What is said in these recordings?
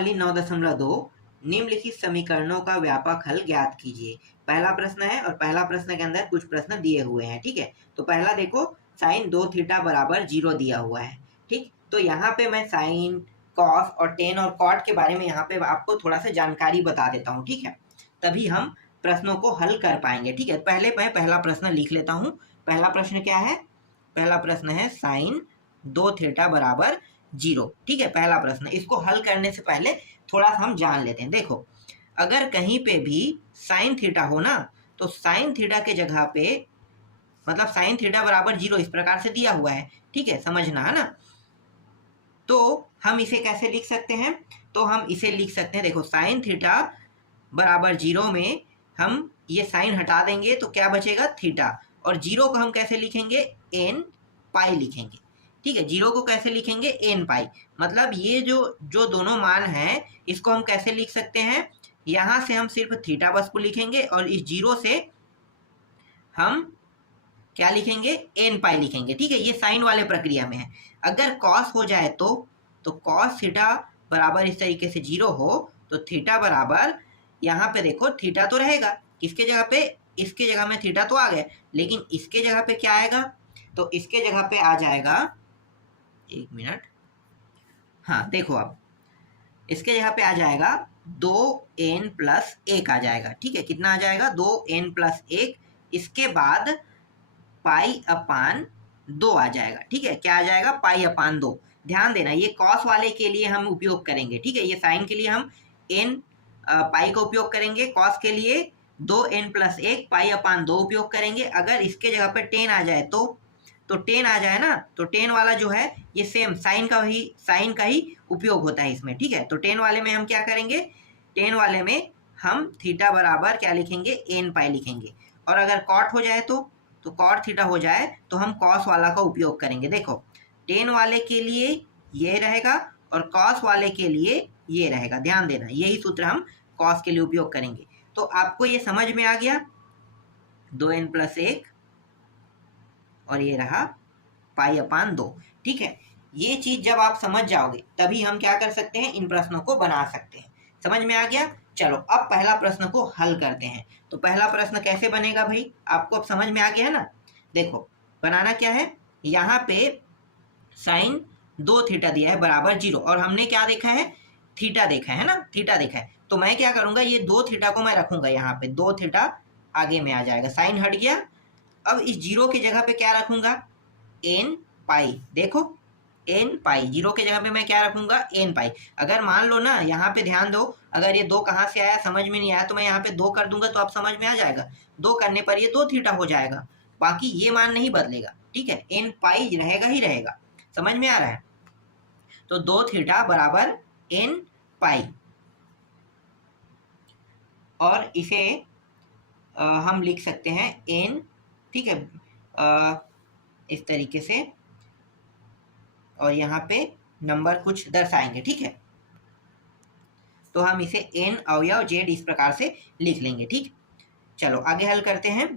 वाली 9.2 निम्नलिखित समीकरणों का व्यापक हल ज्ञात कीजिए। पहला प्रश्न है और पहला प्रश्न के अंदर कुछ प्रश्न दिए हुए हैं। ठीक है, तो पहला देखो साइन 2 थीटा बराबर 0 दिया हुआ है। ठीक, तो यहाँ पे मैं साइन, कॉस और टेन और कॉट के बारे में यहाँ पे आपको थोड़ा सा जानकारी बता देता हूँ। ठीक है, तभी हम प्रश्नों को हल कर पाएंगे। ठीक है, पहले मैं पहला प्रश्न लिख लेता हूँ। पहला प्रश्न क्या है? पहला प्रश्न है साइन 2 थीटा बराबर 0। ठीक है, पहला प्रश्न। इसको हल करने से पहले थोड़ा सा हम जान लेते हैं। देखो, अगर कहीं पे भी साइन थीटा हो ना, तो साइन थीटा के जगह पे मतलब साइन थीटा बराबर 0 इस प्रकार से दिया हुआ है। ठीक है, समझना है ना। तो हम इसे कैसे लिख सकते हैं? तो हम इसे लिख सकते हैं, देखो साइन थीटा बराबर 0 में हम ये साइन हटा देंगे तो क्या बचेगा? थीटा। और 0 को हम कैसे लिखेंगे? एन पाई लिखेंगे। ठीक है, 0 को कैसे लिखेंगे? एन पाई। मतलब ये जो दोनों मान हैं इसको हम कैसे लिख सकते हैं? यहाँ से हम सिर्फ थीटा बस को लिखेंगे और इस 0 से हम क्या लिखेंगे? एन पाई लिखेंगे। ठीक है, ये साइन वाले प्रक्रिया में है। अगर कॉस हो जाए तो कॉस थीटा बराबर इस तरीके से 0 हो तो थीटा बराबर, यहाँ पे देखो थीटा तो रहेगा, किसके जगह पे? इसके जगह में थीटा तो आ गया, लेकिन इसके जगह पे क्या आएगा? तो इसके जगह पे आ जाएगा, एक मिनट, हाँ देखो, अब इसके जगह पे आ जाएगा 2n प्लस 1 आ जाएगा। ठीक है, कितना आ जाएगा? 2n plus 1। इसके बाद पाई अपान 2 आ जाएगा। ठीक है, क्या आ जाएगा? पाई अपान 2। ध्यान देना, ये कॉस वाले के लिए हम उपयोग करेंगे। ठीक है, ये साइन के लिए हम एन पाई का उपयोग करेंगे, कॉस के लिए 2n प्लस 1 पाई अपान 2 उपयोग करेंगे। अगर इसके जगह पे टेन आ जाए तो टेन आ जाए ना, तो टेन वाला जो है ये सेम साइन का ही उपयोग होता है इसमें। ठीक है, तो टेन वाले में हम क्या करेंगे? टेन वाले में हम थीटा बराबर क्या लिखेंगे? एन पाई लिखेंगे। और अगर कॉट हो जाए तो कॉट थीटा हो जाए तो हम कॉस वाला का उपयोग करेंगे। देखो, टेन वाले के लिए ये रहेगा और कॉस वाले के लिए ये रहेगा। ध्यान देना, यही सूत्र हम कॉस के लिए उपयोग करेंगे। तो आपको ये समझ में आ गया? 2n प्लस 1 और ये रहा पाई अपान 2। ठीक है, ये चीज जब आप समझ जाओगे तभी हम क्या कर सकते हैं? इन प्रश्नों को बना सकते हैं। समझ में आ गया? चलो अब पहला प्रश्न को हल करते हैं। तो पहला प्रश्न कैसे बनेगा भाई? आपको अब समझ में आ गया है ना। देखो, बनाना क्या है? यहाँ पे साइन 2 थीटा दिया है बराबर 0 और हमने क्या देखा है? थीटा देखा है ना, थीटा देखा है। तो मैं क्या करूंगा? ये 2 थीटा को मैं रखूंगा यहाँ पे, 2 थीटा आगे में आ जाएगा, साइन हट गया। अब इस 0 की जगह पे क्या रखूंगा? एन पाई। देखो, एन पाई, 0 की जगह पे मैं क्या रखूंगा? एन पाई। अगर मान लो ना, यहाँ पे ध्यान दो, अगर ये 2 कहाँ से आया समझ में नहीं आया तो मैं यहाँ पे 2 कर दूंगा तो आप समझ में आ जाएगा। 2 करने पर ये 2 थीटा हो जाएगा, बाकी ये मान नहीं बदलेगा। ठीक है, एन पाई रहेगा ही रहेगा। समझ में आ रहा है? तो 2 थीटा बराबर एन पाई, और इसे हम लिख सकते हैं एन। ठीक है, इस तरीके से, और यहाँ पे नंबर कुछ दर्शाएंगे। ठीक है, तो हम इसे एन अवयव जेड इस प्रकार से लिख लेंगे। ठीक, चलो आगे हल करते हैं।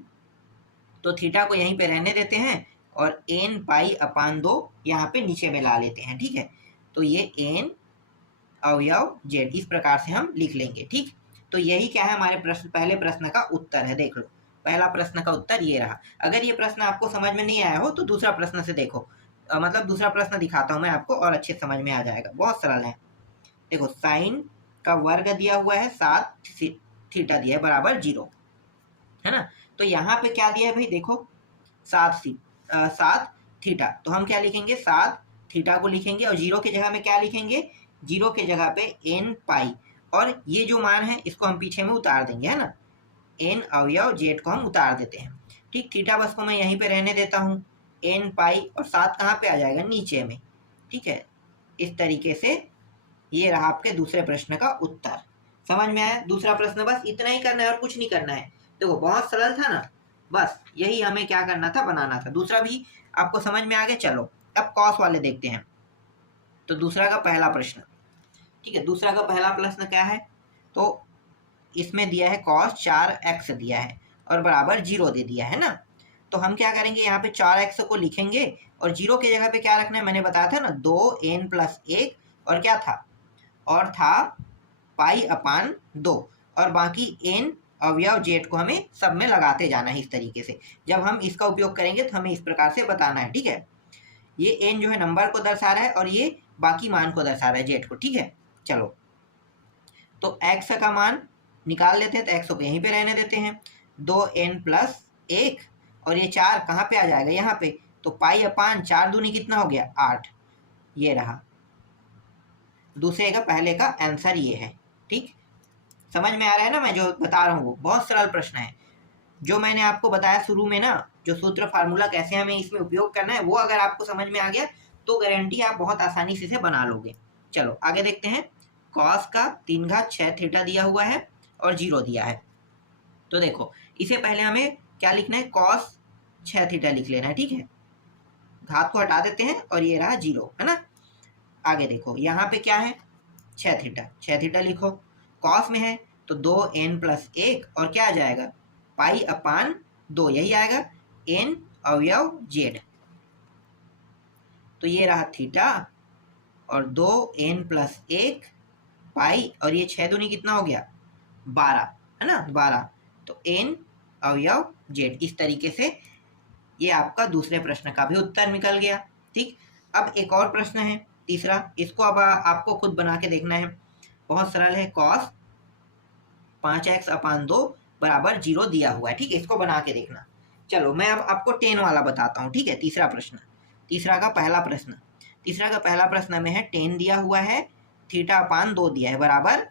तो थीटा को यहीं पे रहने देते हैं और एन पाई अपान 2 यहाँ पे नीचे में ला लेते हैं। ठीक है, तो ये एन अवयव जेड इस प्रकार से हम लिख लेंगे। ठीक, तो यही क्या है? हमारे पहले प्रश्न का उत्तर है। देख लो, पहला प्रश्न का उत्तर ये रहा। अगर ये प्रश्न आपको समझ में नहीं आया हो तो दूसरा प्रश्न से देखो, मतलब दूसरा प्रश्न दिखाता हूं मैं आपको और अच्छे समझ में आ जाएगा। बहुत सरल है। देखो, साइन का वर्ग दिया हुआ है, 7 थीटा दिया है बराबर 0, है ना। तो यहाँ पे क्या दिया है भाई? देखो, 7 थीटा, तो हम क्या लिखेंगे? 7 थीटा को लिखेंगे और 0 की जगह में क्या लिखेंगे? 0 की जगह पे एन पाई, और ये जो मान है इसको हम पीछे में उतार देंगे, है ना। एन अवयव जेड को हम उतार देते हैं। ठीक, थीटा बस को मैं यहीं पे रहने देता हूँ, एन पाई, और 7 कहाँ पे आ जाएगा? नीचे में। ठीक है, इस तरीके से ये रहा आपके दूसरे प्रश्न का उत्तर। समझ में आया? दूसरा प्रश्न बस इतना ही करना है और कुछ नहीं करना है। देखो, बहुत सरल था ना, बस यही हमें क्या करना था? बनाना था। दूसरा भी आपको समझ में आ गया। चलो अब कॉस वाले देखते हैं। तो दूसरा का पहला प्रश्न, ठीक है, दूसरा का पहला प्रश्न क्या है? तो इसमें दिया है कॉस 4x दिया है और बराबर 0 दे दिया है ना। तो हम क्या करेंगे? यहाँ पे 4x को लिखेंगे और 0 की जगह पे क्या रखना है? मैंने बताया था ना, 2n प्लस 1 और क्या था? और था पाई अपान 2, और बाकी n अवयव जेड को हमें सब में लगाते जाना है इस तरीके से। जब हम इसका उपयोग करेंगे तो हमें इस प्रकार से बताना है, ठीक है। ये n जो है नंबर को दर्शा रहा है और ये बाकी मान को दर्शा रहा है जेड को, ठीक है। चलो तो x का मान निकाल लेते हैं, तो x को यहीं पे रहने देते हैं, 2n+1 और ये 4 कहाँ पे आ जाएगा, यहाँ पे, तो पाई अपान 4 दूनी कितना हो गया 8, ये रहा दूसरे का पहले का आंसर ये है, ठीक। समझ में आ रहा है ना, मैं जो बता रहा हूँ वो बहुत सरल प्रश्न है। जो मैंने आपको बताया शुरू में ना, जो सूत्र फार्मूला कैसे हमें इसमें उपयोग करना है, वो अगर आपको समझ में आ गया तो गारंटी आप बहुत आसानी से इसे बना लोगे। चलो आगे देखते हैं। कॉस का 3 घात 6 थीटा दिया हुआ है और 0 दिया है। तो देखो इसे पहले हमें क्या लिखना है, कॉस 6 थीटा लिख लेना है, ठीक है। घात को हटा देते हैं और ये रहा 0, है ना। आगे देखो यहाँ पे क्या है, 6 थीटा, 6 थीटा लिखो, कॉस में है तो 2n+1 और क्या आ जाएगा पाई अपान 2, यही आएगा, n अवयव जेड, तो ये रहा थीटा और 2n+1 पाई और ये 6 दूनी कितना हो गया 12, है ना 12, तो n अवयव जेड। इस तरीके से ये आपका दूसरे प्रश्न का भी उत्तर निकल गया, ठीक। अब एक और प्रश्न है तीसरा, इसको अब आपको खुद बना के देखना है, बहुत सरल है। कॉस 5x अपान 2 बराबर 0 दिया हुआ है, ठीक है, इसको बना के देखना। चलो मैं अब आपको 10 वाला बताता हूँ, ठीक है। तीसरा प्रश्न, तीसरा का पहला प्रश्न में है 10 दिया हुआ है, थीटा अपान 2 दिया है बराबर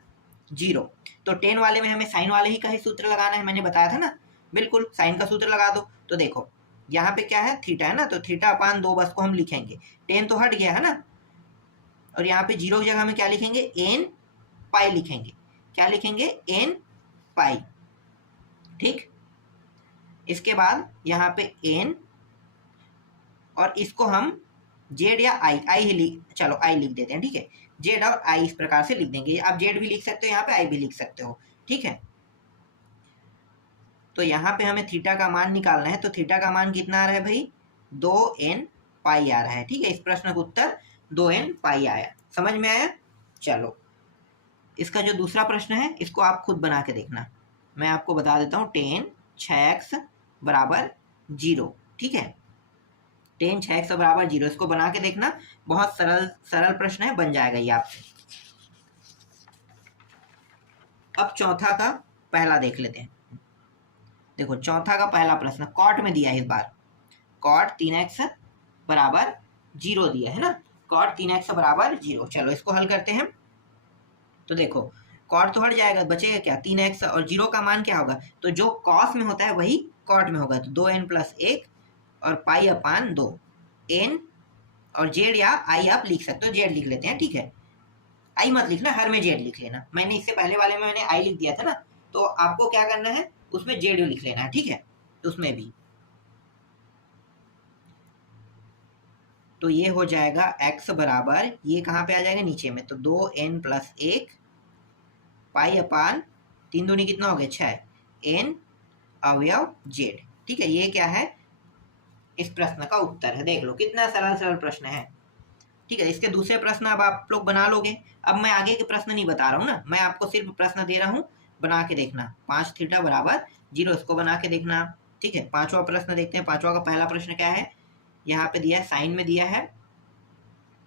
0। तो 10 वाले में हमें साइन वाले ही का ही सूत्र लगाना है, मैंने बताया था ना, बिल्कुल साइन का सूत्र लगा दो। तो देखो यहाँ पे क्या है, थीटा है ना, तो थीटा अपान 2 बस को हम लिखेंगे, 10 तो हट गया है ना, और यहाँ पे 0 की जगह में क्या लिखेंगे, n पाई लिखेंगे, क्या लिखेंगे n पाई, ठीक। इसके बाद यहाँ पे n और इसको हम जेड या आई ही चलो आई लिख देते हैं, ठीक है, जेड और आई इस प्रकार से लिख देंगे। आप जेड भी लिख सकते हो, यहाँ पे आई भी लिख सकते हो, ठीक है। तो यहाँ पे हमें थीटा का मान निकालना है, तो थीटा का मान कितना आ रहा है भाई, 2n पाई आ रहा है, ठीक है। इस प्रश्न का उत्तर 2n पाई आया, समझ में आया। चलो इसका जो दूसरा प्रश्न है इसको आप खुद बना के देखना, मैं आपको बता देता हूँ। 10 6x बराबर 0, ठीक है, 10 6x बराबर 0, इसको बना के देखना, बहुत सरल प्रश्न है, बन जाएगा ये आपसे। अब चौथा का पहला देख लेते हैं। देखो चौथा का पहला प्रश्न कॉट में दिया है, इस बार कॉट 3x बराबर 0 दिया है ना, कॉट 3x बराबर 0। चलो इसको हल करते हैं। तो देखो कॉट तो हट जाएगा, बचेगा क्या 3x, और 0 का मान क्या होगा, तो जो कॉस में होता है वही कॉट में होगा, तो 2n+1 और पाई अपान 2, n और जेड या आई आप लिख सकते हो, जेड लिख लेते हैं, ठीक है। आई मत लिखना, हर में जेड लिख लेना, मैंने इससे पहले वाले में मैंने आई लिख दिया था ना, तो आपको क्या करना है उसमें जेड लिख लेना है, ठीक है, उसमें भी। तो ये हो जाएगा x बराबर, ये कहाँ पे आ जाएगा नीचे में, तो 2n+1 पाई अपान 3 दूनी कितना हो गया 6, n अवयव जेड, ठीक है। ये क्या है, इस प्रश्न का उत्तर है। देख लो कितना सरल प्रश्न है, ठीक है। इसके दूसरे प्रश्न अब आप लोग बना लोगे। अब मैं आगे के प्रश्न नहीं बता रहा हूँ ना, मैं आपको सिर्फ प्रश्न दे रहा हूँ, बना के देखना। 5 थीटा बराबर 0, इसको बना के देखना, ठीक है। पांचवा प्रश्न देखते हैं। पांचवा का पहला प्रश्न क्या है, यहाँ पे दिया है, साइन में दिया है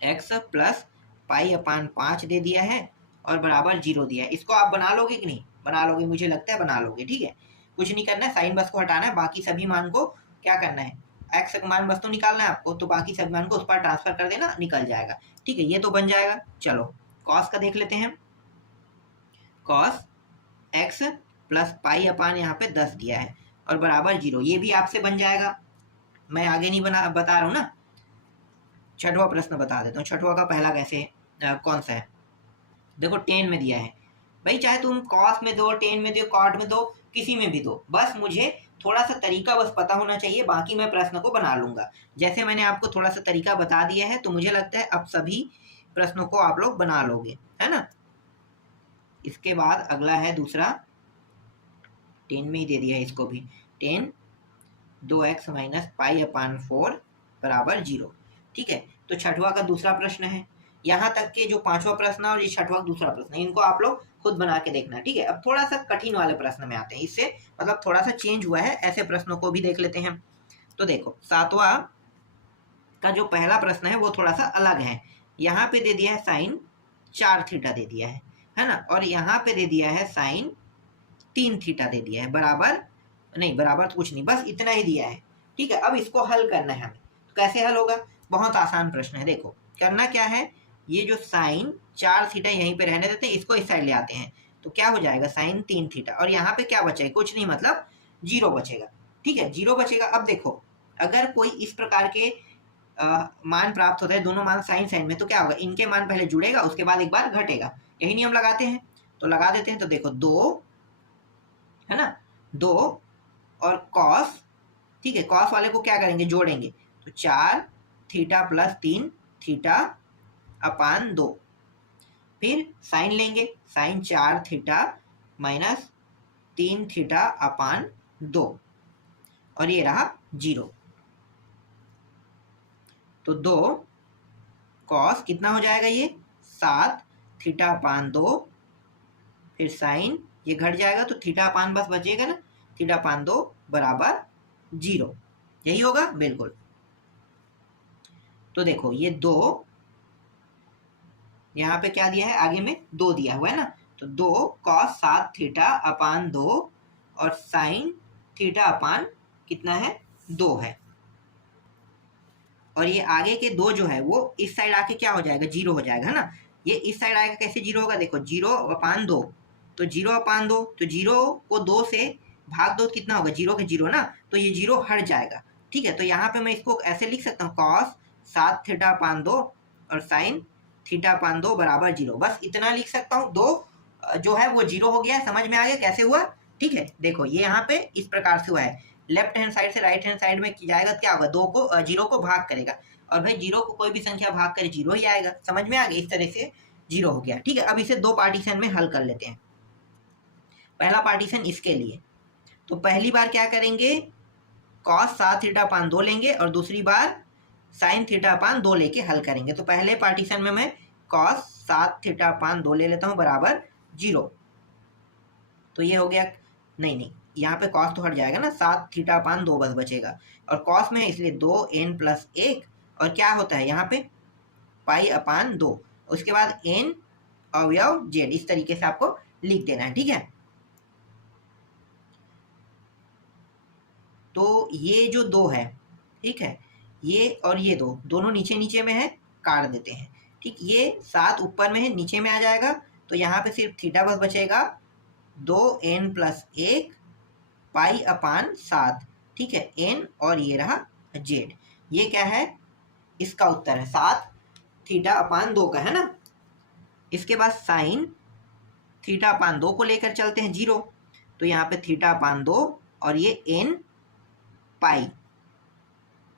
x प्लस पाई अपान 5 दे दिया है और बराबर 0 दिया है। इसको आप बना लोगे कि नहीं, बना लोगे, मुझे लगता है बना लोगे, ठीक है। कुछ नहीं करना है, साइन बस को हटाना है, बाकी सभी मान को क्या करना है, x का मान बस तो निकालना है आपको, तो बाकी सभी मान को उस पर ट्रांसफर कर देना, निकल जाएगा, ठीक है। ये तो बन जाएगा। चलो कॉस का देख लेते हैं। कॉस x प्लस पाई अपान यहाँ पे 10 दिया है और बराबर 0, ये भी आपसे बन जाएगा, मैं आगे नहीं बता रहा हूँ ना। छठवां प्रश्न बता देता हूँ। छठवां का पहला कैसे कौन सा है, देखो 10 में दिया है भाई, चाहे तुम कॉस में दो, 10 में दो, कॉट में दो, किसी में भी दो, बस मुझे थोड़ा सा तरीका बस पता होना चाहिए, बाकी मैं प्रश्न को बना लूंगा। जैसे मैंने आपको थोड़ा सा तरीका बता दिया है, तो मुझे लगता है अब सभी प्रश्नों को आप लोग बना लोगे, है ना। इसके बाद अगला है दूसरा, 10 में ही दे दिया है इसको भी, 10 2x माइनस पाई अपान 4 बराबर 0, ठीक है। तो छठवां का दूसरा प्रश्न है, यहाँ तक के जो 5वां प्रश्न और ये 6वां दूसरा प्रश्न, इनको आप लोग खुद बना के देखना, ठीक है। अब थोड़ा सा कठिन वाले प्रश्न में आते हैं, इससे मतलब थोड़ा सा चेंज हुआ है, ऐसे प्रश्नों को भी देख लेते हैं। तो देखो 7वां का जो पहला प्रश्न है वो थोड़ा सा अलग है। यहाँ पे दे दिया है साइन 4 थीटा दे दिया है ना, और यहाँ पे दे दिया है साइन 3 थीटा दे दिया है, बराबर नहीं, बराबर तो कुछ नहीं, बस इतना ही दिया है, ठीक है। अब इसको हल करना है हमें, तो कैसे हल होगा? बहुत आसान प्रश्न है। देखो करना क्या है, ये जो साइन 4 थीटा यहीं पे रहने देते हैं, इसको इस साइड ले आते हैं, तो क्या हो जाएगा साइन 3 थीटा, और यहाँ पे क्या बचेगा? कुछ नहीं, मतलब 0 बचेगा, ठीक है, 0 बचेगा। अब देखो अगर कोई इस प्रकार के मान प्राप्त होता है, दोनों मान साइन साइन में, तो क्या होगा? इनके मान पहले जुड़ेगा, उसके बाद एक बार घटेगा, यही नियम लगाते हैं, तो लगा देते हैं। तो देखो 2 है ना, 2 और कॉस, ठीक है, कॉस वाले को क्या करेंगे? जोड़ेंगे, तो 4 थीटा प्लस 3 थीटा अपान 2, फिर साइन लेंगे, sine 4 theta minus 3 theta upon 2, और ये रहा 0। तो 2 कॉस कितना हो जाएगा? ये 7 थीटा अपान 2, फिर साइन ये घट जाएगा, तो थीटा अपान बस बचेगा ना, थीटा अपान 2 बराबर 0, यही होगा बिल्कुल। तो देखो ये 2, यहाँ पे क्या दिया है? आगे में 2 दिया हुआ है ना, तो 2 कॉस 7 थीटा अपान 2 और साइन थीटा अपान कितना है? 2 है, और ये आगे के 2 जो है वो इस साइड आके क्या हो जाएगा? 0 हो जाएगा, है ना। ये इस साइड आएगा, कैसे 0 होगा? देखो 0 अपान 2, तो 0 अपान 2, तो 0 को 2 से भाग दो, कितना होगा? 0 के 0 ना, तो ये 0 हट जाएगा, ठीक है। तो यहाँ पे मैं इसको ऐसे लिख सकता हूँ, कॉस 7 थीटा अपान 2 और साइन थीटा अपान 2 बराबर 0, बस इतना लिख सकता हूँ। 2 जो है वो 0 हो गया, समझ में आ गया कैसे हुआ? ठीक है, देखो ये यहाँ पे इस प्रकार से हुआ है, लेफ्ट हैंड साइड से राइट हैंड साइड में जाएगा, क्या होगा? 2 को 0 को भाग करेगा, और भाई 0 को कोई भी संख्या भाग करे 0 ही आएगा, समझ में आ गया? इस तरह से 0 हो गया, ठीक है। अब इसे 2 पार्टीशन में हल कर लेते हैं। पहला पार्टीशन इसके लिए, तो पहली बार क्या करेंगे? कॉस 7 थीटा अपान 2 लेंगे, और दूसरी बार साइन थीटा अपान 2 लेके हल करेंगे। तो पहले पार्टीशन में मैं कॉस 7 थीटा अपान 2 ले लेता हूँ, बराबर 0। तो ये हो गया, नहीं, यहाँ पे कॉस तो हट जाएगा ना, 7 थीटा अपान 2 बस बचेगा, और कॉस में है इसलिए 2n प्लस 1, और क्या होता है यहाँ पे? पाई अपान 2, उसके बाद n अवयव z, इस तरीके से आपको लिख देना है, ठीक है। तो ये जो 2 है, ठीक है, ये और ये 2 दोनों नीचे नीचे में है, काट देते हैं, ठीक। ये 7 ऊपर में है, नीचे में आ जाएगा, तो यहाँ पे सिर्फ थीटा बस बचेगा, 2n प्लस 1 पाई अपान 7, ठीक है, n और ये रहा z। ये क्या है? इसका उत्तर है 7 थीटा अपान 2 का, है ना। इसके बाद साइन थीटा अपान 2 को लेकर चलते हैं 0, तो यहाँ पे थीटा अपान 2 और ये n पाई,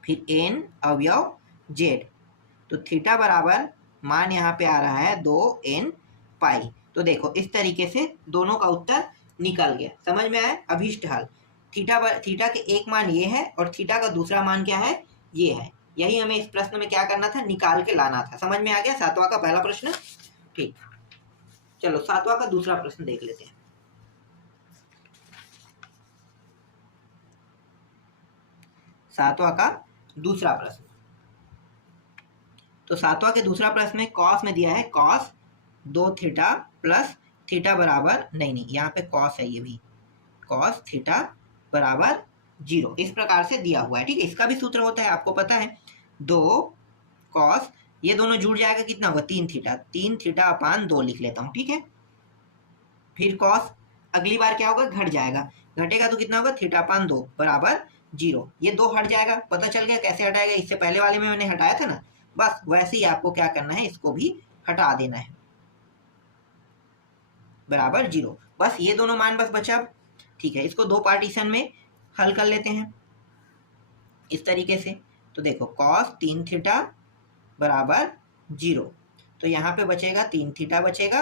फिर n अवयव z, तो थीटा बराबर मान यहाँ पे आ रहा है 2n पाई। तो देखो इस तरीके से दोनों का उत्तर निकल गया, समझ में आया? अभीष्ट हल, थीटा के एक मान ये है और थीटा का दूसरा मान क्या है? ये है। यही हमें इस प्रश्न में क्या करना था? निकाल के लाना था। समझ में आ गया 7वां का पहला प्रश्न? ठीक, चलो 7वां का दूसरा प्रश्न देख लेते हैं। सातवां का दूसरा प्रश्न, तो 7वां के दूसरा प्रश्न में कॉस में दिया है कॉस 2 थीटा प्लस थीटा बराबर, नहीं यहाँ पे कॉस है, ये भी कॉस थीटा बराबर 0, इस प्रकार से दिया हुआ है, ठीक है। इसका भी सूत्र होता है, आपको पता है, 2 कॉस, ये दोनों जुड़ जाएगा, कितना होगा? 3 थीटा अपान 2 लिख लेता हूँ, ठीक है। फिर कॉस अगली बार क्या होगा? घट जाएगा, घटेगा तो कितना होगा? थीटा अपान 2 बराबर 0, ये 2 हट जाएगा, पता चल गया कैसे हटाएगा? इससे पहले वाले में मैंने हटाया था ना, बस वैसे ही आपको क्या करना है? इसको भी हटा देना है, बराबर 0, बस ये दोनों मान बस बचा, ठीक है। इसको 2 पार्टीशन में हल कर लेते हैं इस तरीके से। तो देखो कॉस 3 थीटा बराबर 0, तो यहाँ पे बचेगा 3 थीटा बचेगा,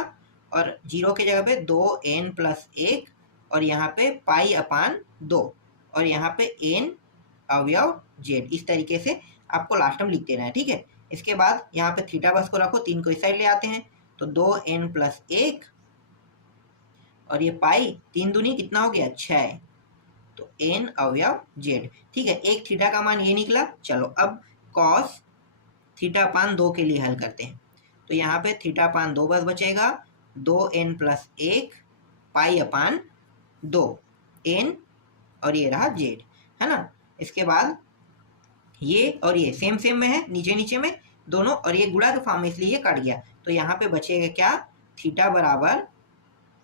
और 0 के जगह पे 2n प्लस 1, और यहाँ पे पाई अपान 2, और यहाँ पे n अवयव z, इस तरीके से आपको लास्ट में लिख देना है, ठीक है। इसके बाद यहाँ पे थीटा बस को रखो, 3 को इस साइड ले आते हैं तो 2n+1 और ये पाई 3 दूनी कितना हो गया 6, तो n अवयव z। ठीक है, एक थीटा का मान ये निकला। चलो अब cos θ/2 के लिए हल करते हैं। तो यहाँ पे θ/2 बस बचेगा 2n+1 पाई/2 n और ये रहा z, है ना। इसके बाद ये और ये सेम सेम में है, नीचे नीचे में दोनों, और ये गुणा के फॉर्म में इसलिए ये कट गया। तो यहाँ पे बचेगा क्या, थीटा बराबर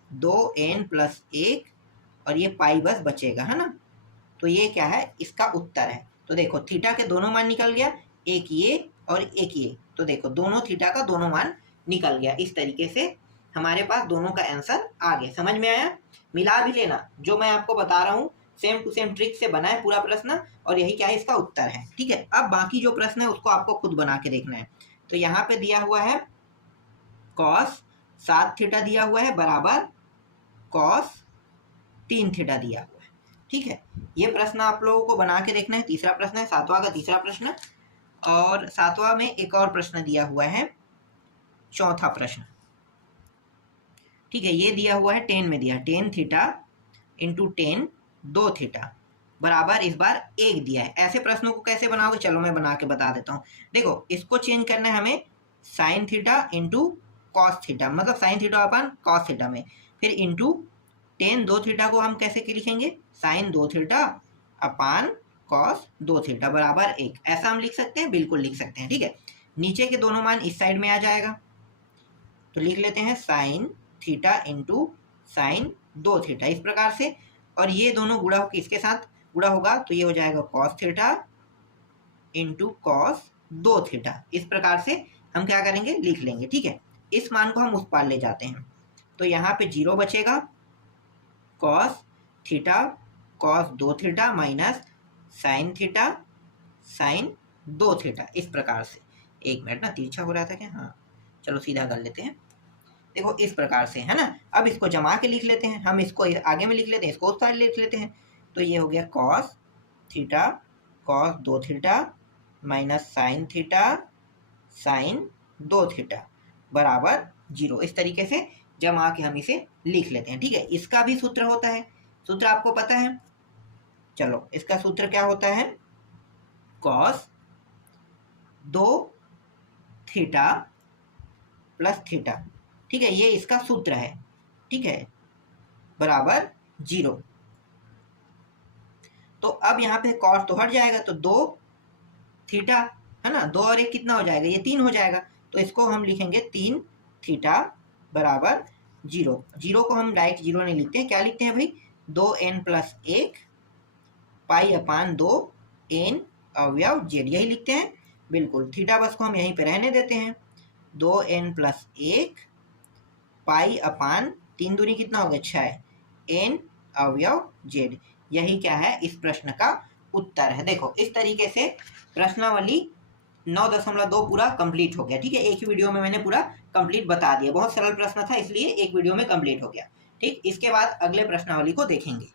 2n+1 और ये पाई बस बचेगा, है ना। तो ये क्या है, इसका उत्तर है। तो देखो थीटा के दोनों मान निकल गया, एक ये और एक ये। तो देखो दोनों थीटा का दोनों मान निकल गया। इस तरीके से हमारे पास दोनों का आंसर आ गया। समझ में आया? मिला भी लेना, जो मैं आपको बता रहा हूँ सेम टू सेम ट्रिक से बना है पूरा प्रश्न, और यही क्या है, इसका उत्तर है। ठीक है, अब बाकी जो प्रश्न है उसको आपको खुद बना के देखना है। तो यहाँ पे दिया हुआ है cos 7 थीटा दिया हुआ है बराबर cos 3 थीटा दिया हुआ है। ठीक है, ये प्रश्न आप लोगों को बना के देखना है। तीसरा प्रश्न है 7वां का तीसरा प्रश्न, और 7वां में एक और प्रश्न दिया हुआ है, चौथा प्रश्न। ठीक है, ये दिया हुआ है 10 में दिया, 10 थीटा इंटू 10 2 थीटा बराबर इस बार 1 दिया है। ऐसे प्रश्नों को कैसे बनाओगे, चलो मैं बना के बता देता हूँ। देखो इसको चेंज करना है हमें sine theta into cos theta, मतलब साइन थीटा अपन कॉस थीटा में, फिर इंटू 10 2 थीटा को हम कैसे लिखेंगे, sine 2 theta upon cos 2 theta बराबर 1। ऐसा हम लिख सकते हैं, बिल्कुल लिख सकते हैं। ठीक है, नीचे के दोनों मान इस साइड में आ जाएगा, तो लिख लेते हैं sine theta into sine 2 theta इस प्रकार से। और ये दोनों गुणा होकर इसके साथ गुणा होगा तो ये हो जाएगा cos theta into cos 2 theta. इस प्रकार से हम क्या करेंगे, लिख लेंगे। ठीक है, इस मान को हम उस पार ले जाते हैं, तो यहाँ पे 0 बचेगा, cos theta cos 2 theta minus sine theta sine 2 theta इस प्रकार से। एक मिनट ना, तिरछा हो रहा था क्या, हाँ चलो सीधा कर लेते हैं। देखो इस प्रकार से, है ना। अब इसको जमा के लिख लेते हैं, हम इसको आगे में लिख लेते हैं, इसको उस साइड लिख लेते हैं। तो ये हो गया cos theta cos 2 theta minus sine theta sine 2 theta बराबर 0। इस तरीके से जमा के हम इसे लिख लेते हैं। ठीक है, इसका भी सूत्र होता है, सूत्र आपको पता है। चलो इसका सूत्र क्या होता है, कॉस 2 थीटा प्लस थीटा। ठीक है, ये इसका सूत्र है। ठीक है, बराबर 0। तो अब यहाँ पे कॉस तो हट जाएगा, तो 2 थीटा, है ना, 2 और 1 कितना हो जाएगा, ये 3 हो जाएगा। तो इसको हम लिखेंगे 3 थीटा बराबर 0। 0 को हम डायरेक्ट 0 नहीं लिखते हैं, क्या लिखते हैं भाई, 2n+1 पाई/2 n अवयव z, यही लिखते हैं। बिल्कुल, थीटा बस को हम यहीं पे रहने देते हैं, 2n+1 पाई/3 दूनी कितना हो गया 6, n अवयव z। यही क्या है, इस प्रश्न का उत्तर है। देखो इस तरीके से प्रश्नावली 9.2 पूरा कंप्लीट हो गया। ठीक है, एक ही वीडियो में मैंने पूरा कंप्लीट बता दिया। बहुत सरल प्रश्न था, इसलिए एक वीडियो में कंप्लीट हो गया। ठीक, इसके बाद अगले प्रश्नावली को देखेंगे।